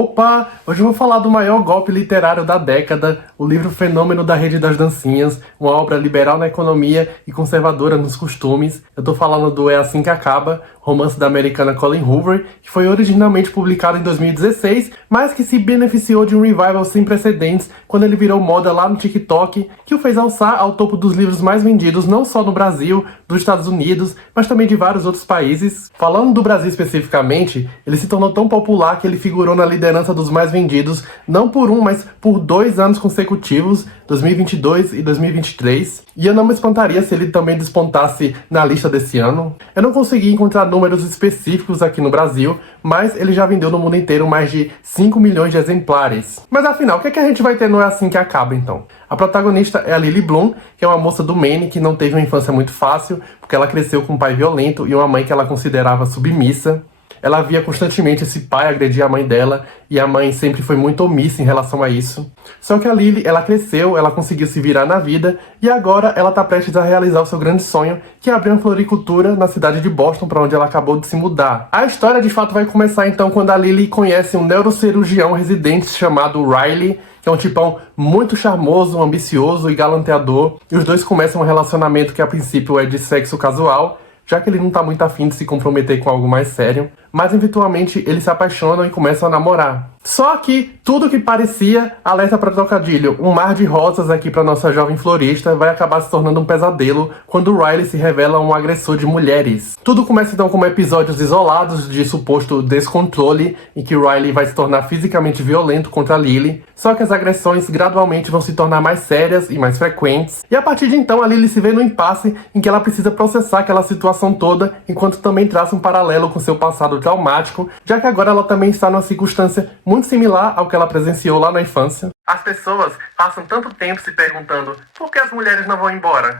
Opa! Hoje eu vou falar do maior golpe literário da década, o livro Fenômeno da Rede das Dancinhas, uma obra liberal na economia e conservadora nos costumes. Eu tô falando do É Assim Que Acaba, romance da americana Colleen Hoover, que foi originalmente publicado em 2016, mas que se beneficiou de um revival sem precedentes quando ele virou moda lá no TikTok, que o fez alçar ao topo dos livros mais vendidos não só no Brasil, dos Estados Unidos, mas também de vários outros países. Falando do Brasil especificamente, ele se tornou tão popular que ele figurou na liderança dos mais vendidos, não por um, mas por 2 anos consecutivos, 2022 e 2023. E eu não me espantaria se ele também despontasse na lista desse ano. Eu não consegui encontrar números específicos aqui no Brasil, mas ele já vendeu no mundo inteiro mais de 5 milhões de exemplares. Mas afinal, o que a gente vai ter no É Assim Que Acaba, então? A protagonista é a Lily Bloom, que é uma moça do Maine que não teve uma infância muito fácil, porque ela cresceu com um pai violento e uma mãe que ela considerava submissa. Ela via constantemente esse pai agredir a mãe dela, e a mãe sempre foi muito omissa em relação a isso. Só que a Lily, ela cresceu, ela conseguiu se virar na vida, e agora ela tá prestes a realizar o seu grande sonho, que é abrir uma floricultura na cidade de Boston, para onde ela acabou de se mudar. A história de fato vai começar então quando a Lily conhece um neurocirurgião residente chamado Riley, que é um tipão muito charmoso, ambicioso e galanteador, e os dois começam um relacionamento que a princípio é de sexo casual, já que ele não tá muito afim de se comprometer com algo mais sério, mas eventualmente eles se apaixonam e começam a namorar. Só que tudo que parecia alerta para trocadilho, um mar de rosas aqui para nossa jovem florista, vai acabar se tornando um pesadelo quando Riley se revela um agressor de mulheres. Tudo começa então como episódios isolados de suposto descontrole, em que Riley vai se tornar fisicamente violento contra Lily, só que as agressões gradualmente vão se tornar mais sérias e mais frequentes, e a partir de então a Lily se vê no impasse em que ela precisa processar aquela situação toda, enquanto também traça um paralelo com seu passado traumático, já que agora ela também está numa circunstância muito similar ao que ela presenciou lá na infância. As pessoas passam tanto tempo se perguntando por que as mulheres não vão embora?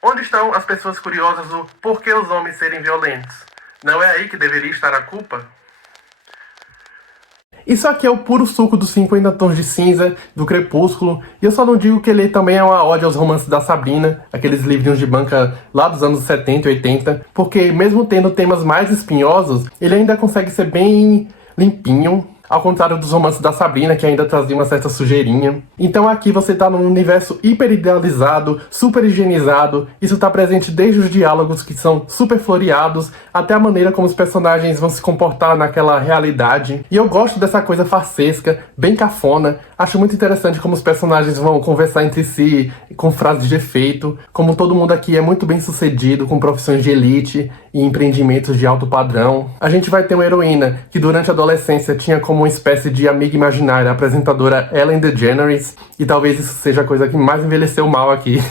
Onde estão as pessoas curiosas do porquê os homens serem violentos? Não é aí que deveria estar a culpa? Isso aqui é o puro suco dos 50 Tons de Cinza, do Crepúsculo, e eu só não digo que ele também é uma ode aos romances da Sabrina, aqueles livrinhos de banca lá dos anos 70 e 80, porque mesmo tendo temas mais espinhosos, ele ainda consegue ser bem limpinho, ao contrário dos romances da Sabrina, que ainda trazia uma certa sujeirinha. Então aqui você tá num universo hiper idealizado, super higienizado. Isso tá presente desde os diálogos, que são super floreados, até a maneira como os personagens vão se comportar naquela realidade. E eu gosto dessa coisa farsesca, bem cafona. Acho muito interessante como os personagens vão conversar entre si, com frases de efeito. Como todo mundo aqui é muito bem sucedido, com profissões de elite e empreendimentos de alto padrão. A gente vai ter uma heroína que durante a adolescência tinha como uma espécie de amiga imaginária a apresentadora Ellen DeGeneres, e talvez isso seja a coisa que mais envelheceu mal aqui.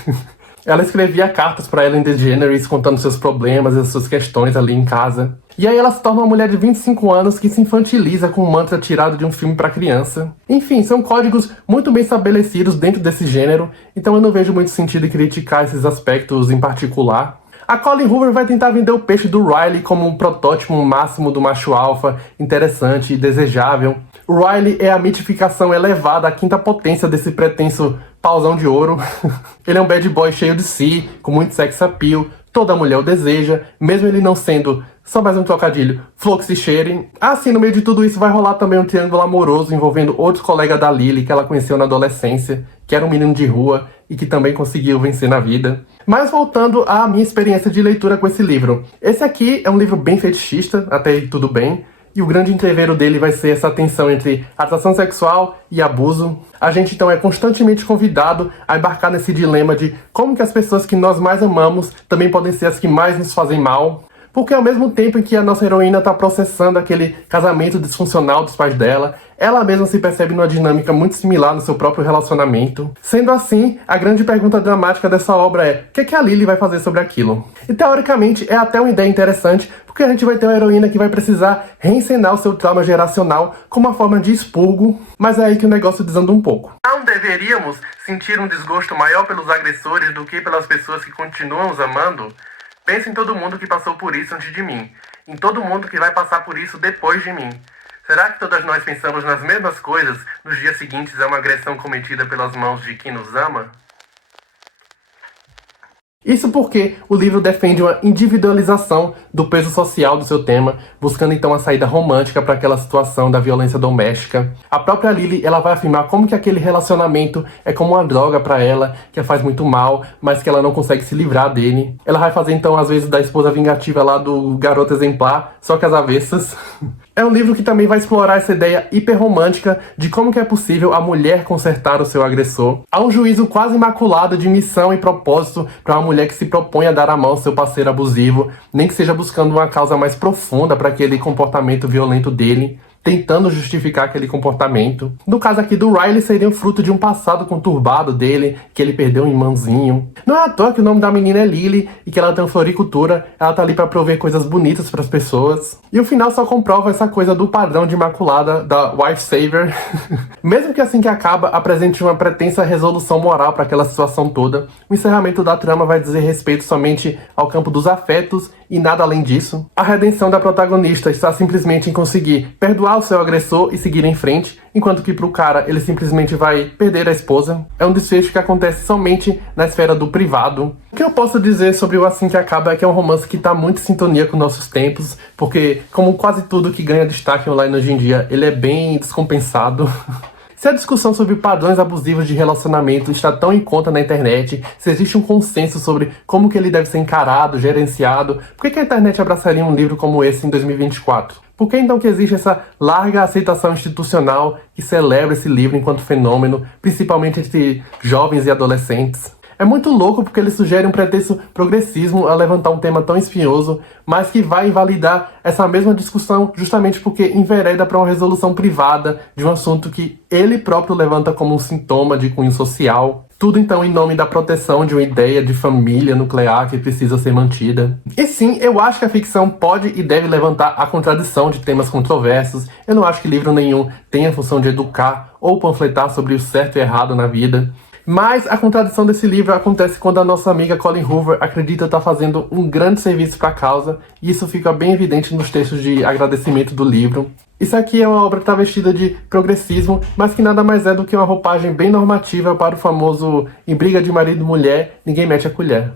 Ela escrevia cartas para Ellen DeGeneres contando seus problemas e as suas questões ali em casa. E aí ela se torna uma mulher de 25 anos que se infantiliza com um mantra tirado de um filme para criança. Enfim, são códigos muito bem estabelecidos dentro desse gênero, então eu não vejo muito sentido em criticar esses aspectos em particular. A Colleen Hoover vai tentar vender o peixe do Riley como um protótipo máximo do macho alfa, interessante e desejável. O Riley é a mitificação elevada, a quinta potência desse pretenso pauzão de ouro. Ele é um bad boy cheio de si, com muito sex appeal, toda mulher o deseja, mesmo ele não sendo, só mais um trocadilho, fluxo e sharing. Assim, no meio de tudo isso vai rolar também um triângulo amoroso envolvendo outro colega da Lily que ela conheceu na adolescência, que era um menino de rua e que também conseguiu vencer na vida. Mas voltando à minha experiência de leitura com esse livro. Esse aqui é um livro bem fetichista, até aí tudo bem. E o grande entreveiro dele vai ser essa tensão entre atração sexual e abuso. A gente então é constantemente convidado a embarcar nesse dilema de como que as pessoas que nós mais amamos também podem ser as que mais nos fazem mal. Porque ao mesmo tempo em que a nossa heroína está processando aquele casamento disfuncional dos pais dela, ela mesma se percebe numa dinâmica muito similar no seu próprio relacionamento. Sendo assim, a grande pergunta dramática dessa obra é: o que a Lily vai fazer sobre aquilo? E teoricamente é até uma ideia interessante, porque a gente vai ter uma heroína que vai precisar reencenar o seu trauma geracional como uma forma de expurgo, mas é aí que o negócio desanda um pouco. Não deveríamos sentir um desgosto maior pelos agressores do que pelas pessoas que continuam os amando? Pensa em todo mundo que passou por isso antes de mim, em todo mundo que vai passar por isso depois de mim. Será que todas nós pensamos nas mesmas coisas nos dias seguintes a uma agressão cometida pelas mãos de quem nos ama? Isso porque o livro defende uma individualização do peso social do seu tema, buscando então a saída romântica para aquela situação da violência doméstica. A própria Lily, ela vai afirmar como que aquele relacionamento é como uma droga para ela, que a faz muito mal, mas que ela não consegue se livrar dele. Ela vai fazer então às vezes da esposa vingativa lá do garoto exemplar, só que às avessas. É um livro que também vai explorar essa ideia hiperromântica de como que é possível a mulher consertar o seu agressor. Há um juízo quase imaculado de missão e propósito para uma mulher que se propõe a dar a mão ao seu parceiro abusivo, nem que seja buscando uma causa mais profunda para aquele comportamento violento dele, tentando justificar aquele comportamento. No caso aqui do Riley, seria um fruto de um passado conturbado dele, que ele perdeu um irmãozinho. Não é à toa que o nome da menina é Lily e que ela tem floricultura, ela tá ali pra prover coisas bonitas pras pessoas. E o final só comprova essa coisa do padrão de imaculada da wife saver. Mesmo que assim que acaba, apresente uma pretensa resolução moral para aquela situação toda, o encerramento da trama vai dizer respeito somente ao campo dos afetos e nada além disso. A redenção da protagonista está simplesmente em conseguir perdoar o seu agressor e seguir em frente, enquanto que pro cara ele simplesmente vai perder a esposa. É um desfecho que acontece somente na esfera do privado. O que eu posso dizer sobre o Assim que Acaba é que é um romance que tá muito em sintonia com nossos tempos, porque como quase tudo que ganha destaque online hoje em dia, ele é bem descompensado. Se a discussão sobre padrões abusivos de relacionamento está tão em conta na internet, se existe um consenso sobre como que ele deve ser encarado, gerenciado, por que a internet abraçaria um livro como esse em 2024? Por que então que existe essa larga aceitação institucional que celebra esse livro enquanto fenômeno, principalmente entre jovens e adolescentes? É muito louco porque ele sugere um pretexto progressismo a levantar um tema tão espinhoso, mas que vai invalidar essa mesma discussão justamente porque envereda para uma resolução privada de um assunto que ele próprio levanta como um sintoma de cunho social. Tudo então em nome da proteção de uma ideia de família nuclear que precisa ser mantida. E sim, eu acho que a ficção pode e deve levantar a contradição de temas controversos. Eu não acho que livro nenhum tenha a função de educar ou panfletar sobre o certo e errado na vida. Mas a contradição desse livro acontece quando a nossa amiga Colleen Hoover acredita estar fazendo um grande serviço para a causa, e isso fica bem evidente nos textos de agradecimento do livro. Isso aqui é uma obra que está vestida de progressismo, mas que nada mais é do que uma roupagem bem normativa para o famoso em briga de marido e mulher, ninguém mete a colher.